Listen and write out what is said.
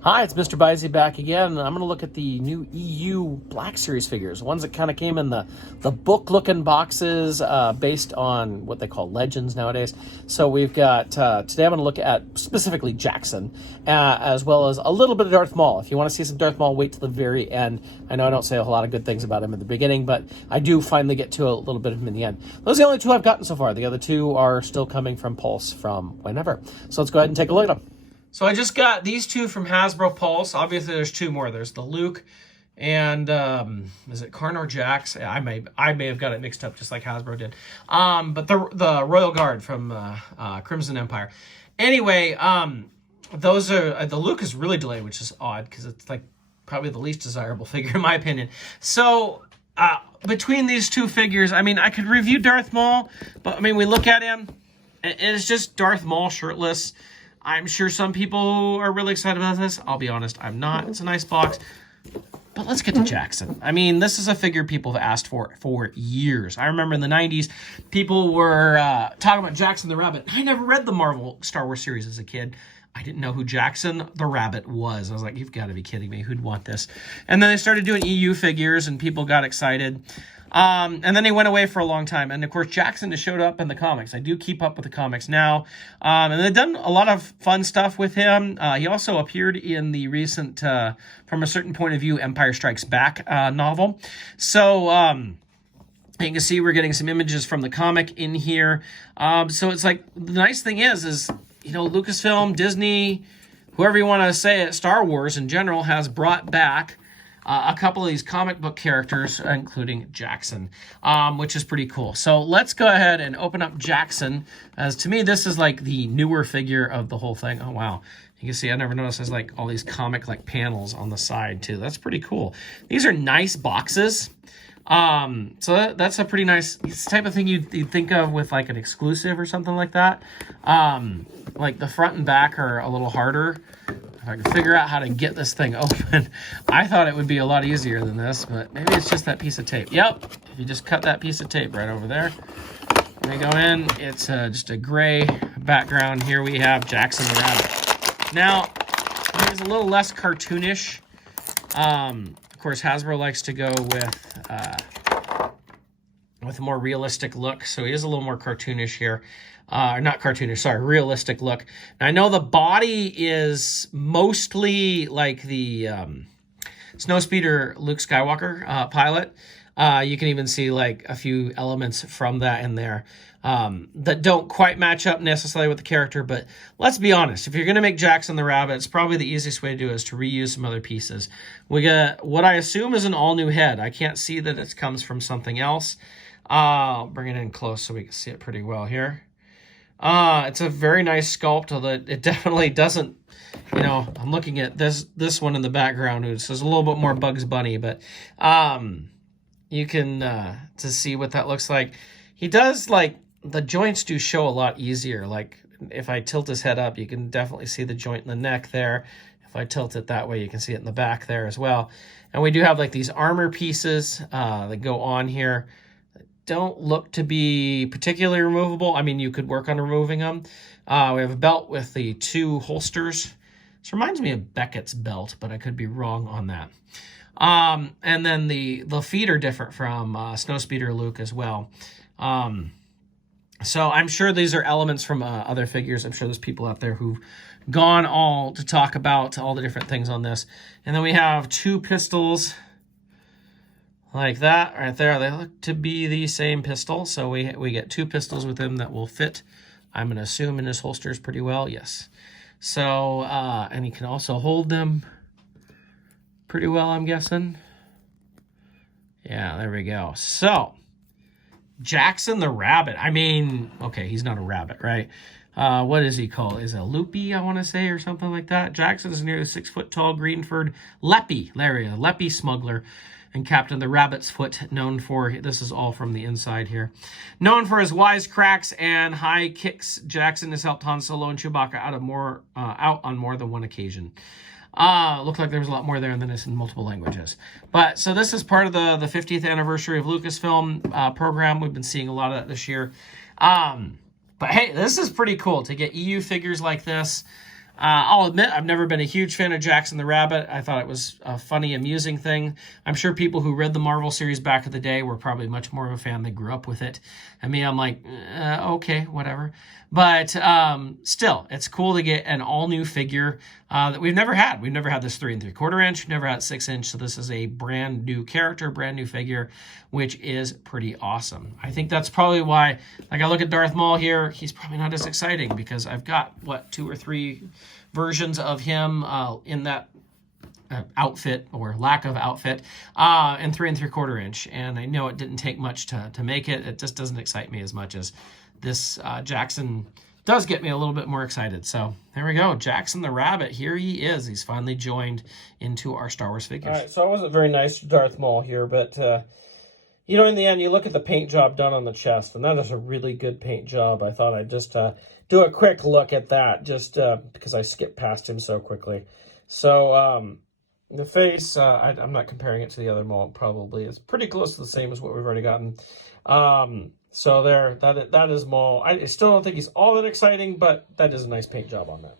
Hi, it's MrByZ back again. I'm going to look at the new EU Black Series figures, ones that kind of came in the book-looking boxes based on what they call legends nowadays. So we've got, today I'm going to look at specifically Jaxxon, as well as a little bit of Darth Maul. If you want to see some Darth Maul, wait till the very end. I know I don't say a whole lot of good things about him in the beginning, but I do finally get to a little bit of him in the end. Those are the only two I've gotten so far. The other two are still coming from Pulse from whenever. So let's go ahead and take a look at them. So I just got these two from Hasbro Pulse. Obviously, there's two more. There's the Luke and is it Karn or Jax? I may have got it mixed up just like Hasbro did. But the Royal Guard from Crimson Empire. Anyway, those are the Luke is really delayed, which is odd because it's like probably the least desirable figure in my opinion. So between these two figures, I mean, I could review Darth Maul, but I mean, we look at him, and it's just Darth Maul shirtless. I'm sure some people are really excited about this. I'll be honest, I'm not. It's a nice box. But let's get to Jaxxon. I mean, this is a figure people have asked for years. I remember in the 90s, people were talking about Jaxxon the Rabbit. I never read the Marvel Star Wars series as a kid. I didn't know who Jaxxon the Rabbit was. I was like, you've got to be kidding me. Who'd want this? And then they started doing EU figures, and people got excited. And then he went away for a long time. And, of course, Jaxxon has showed up in the comics. I do keep up with the comics now. And they've done a lot of fun stuff with him. He also appeared in the recent, from a certain point of view, Empire Strikes Back novel. So you can see we're getting some images from the comic in here. So it's like, the nice thing is, you know, Lucasfilm, Disney, whoever you want to say it, Star Wars in general, has brought back a couple of these comic book characters, including Jaxxon, which is pretty cool. So let's go ahead and open up Jaxxon, as to me, this is like the newer figure of the whole thing. Oh, wow. You can see, I never noticed there's like all these comic like panels on the side too. That's pretty cool. These are nice boxes. So that's a pretty nice type of thing you'd think of with like an exclusive or something like that. Like the front and back are a little harder. If I can figure out how to get this thing open. I thought it would be a lot easier than this, but maybe it's just that piece of tape. Yep, if you just cut that piece of tape right over there. They go in, it's just a gray background. Here we have Jaxxon the Rabbit. Now, he's a little less cartoonish. Of course, Hasbro likes to go with a more realistic look, so he is a little more cartoonish here. Not cartoonish, sorry, realistic look. Now, I know the body is mostly like the Snowspeeder Luke Skywalker pilot. You can even see like a few elements from that in there that don't quite match up necessarily with the character, but let's be honest. If you're going to make Jaxxon the Rabbit, it's probably the easiest way to do it is to reuse some other pieces. We got what I assume is an all-new head. I can't see that it comes from something else. I'll bring it in close so we can see it pretty well here. It's a very nice sculpt, although it definitely doesn't, you know, I'm looking at this one in the background, which is a little bit more Bugs Bunny, but you can to see what that looks like. He does, like, the joints do show a lot easier. Like, if I tilt his head up, you can definitely see the joint in the neck there. If I tilt it that way, you can see it in the back there as well. And we do have, like, these armor pieces that go on here. Don't look to be particularly removable. I mean, you could work on removing them. We have a belt with the two holsters. This reminds me of Beckett's belt, but I could be wrong on that. And then the feet are different from Snowspeeder Luke as well. So I'm sure these are elements from other figures. I'm sure there's people out there who've gone all to talk about all the different things on this. And then we have two pistols like that right there. They look to be the same pistol. So we get two pistols with him that will fit, I'm going to assume, in his holsters pretty well. Yes. So, and he can also hold them pretty well, I'm guessing. Yeah, there we go. So, Jaxxon the Rabbit. I mean, okay, he's not a rabbit, right? What is he called? Is it a loopy, I want to say, or something like that? Jaxxon is nearly 6 foot tall Greenford Leppy, Leppy smuggler, and Captain of the Rabbit's Foot, known for, this is all from the inside here, known for his wisecracks and high kicks. Jaxxon has helped Han Solo and Chewbacca out on more than one occasion. Looked like there was a lot more there than this in multiple languages. But so this is part of the 50th anniversary of Lucasfilm program. We've been seeing a lot of that this year. But hey, this is pretty cool to get EU figures like this. I'll admit I've never been a huge fan of Jaxxon the Rabbit. I thought it was a funny, amusing thing. I'm sure people who read the Marvel series back in the day were probably much more of a fan. They grew up with it. I mean, I'm like, okay, whatever. But still, it's cool to get an all-new figure that we've never had. We've never had this 3 3/4 inch, never had 6 inch. So this is a brand new character, brand new figure, which is pretty awesome. I think that's probably why, like, I look at Darth Maul here, he's probably not as exciting because I've got, what, 2 or 3 versions of him in that outfit or lack of outfit and 3 3/4 inch. And I know it didn't take much to make it. It just doesn't excite me as much as this Jaxxon does get me a little bit more excited. So there we go. Jaxxon the Rabbit. Here he is. He's finally joined into our Star Wars figures. All right, so I wasn't very nice to Darth Maul here, but you know, in the end, you look at the paint job done on the chest, and that is a really good paint job. I thought I'd just do a quick look at that, just because I skipped past him so quickly. So the face, I'm not comparing it to the other Maul, probably. It's pretty close to the same as what we've already gotten. So there, that is Maul. I still don't think he's all that exciting, but that is a nice paint job on that.